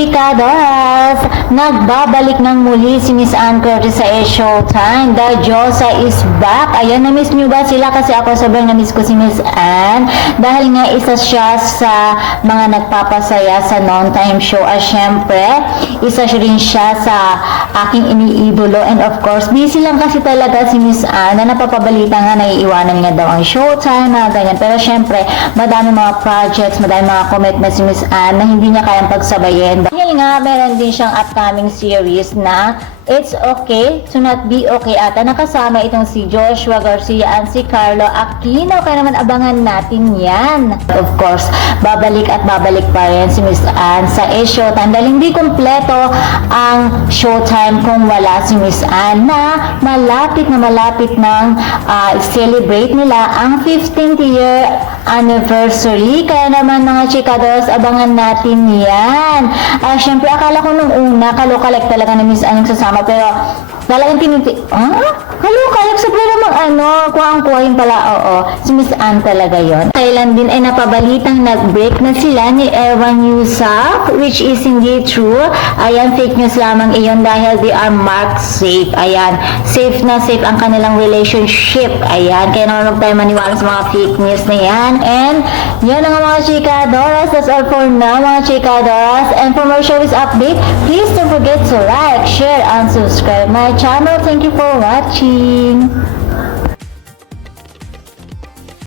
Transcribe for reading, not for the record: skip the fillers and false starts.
chikadoras! Nagbabalik ng muli si Miss Ann Curtis sa Showtime. The Diyosa is back. Ayan, na-miss nyo ba sila? Kasi ako sobrang na-miss ko si Miss Ann. Dahil nga isa siya sa mga nagpapasaya sa non-time show. At syempre, isa rin siya sa aking iniidolo. And of course, busy lang kasi talaga si Miss Ann na napapabalita nga naiiwanan nga daw ang Showtime na ganyan. Pero syempre, madami mga projects, madami mga commitments si Miss Ann na hindi niya kayang pagsabayin. Dahil nga, meron din siyang upcoming series na It's Okay to Not Be Okay ata. Nakasama itong si Joshua Garcia and si Carlo Aquino. Kaya naman abangan natin yan. Of course, babalik at babalik pa rin si Miss Ann sa Showtime. Dahil hindi kompleto ang Showtime kung wala si Miss Ann na malapit ng celebrate nila ang 15th year anniversary. Kaya naman mga chikados, abangan natin yan. Syempre, akala ko nung una, kalokalek talaga na Miss Ann yung sasama. Pero, talagang kalokalek, sabi namang kuhang-kuhain pala, oo. Si Miss Ann talaga yon. Thailand din ay napabalitang nag-break na sila ni Erwan Yusak, which is hindi true. Ayan, fake news lamang iyon dahil they are marked safe. Ayan, safe na safe ang kanilang relationship. Ayan, kaya naman huwag tayo maniwala sa mga fake news na yan. And, yan ang mga chikadoras. That's all for now, mga chikadoras. And for more showbiz update, please don't forget to like, share, and subscribe my channel. Thank you for watching.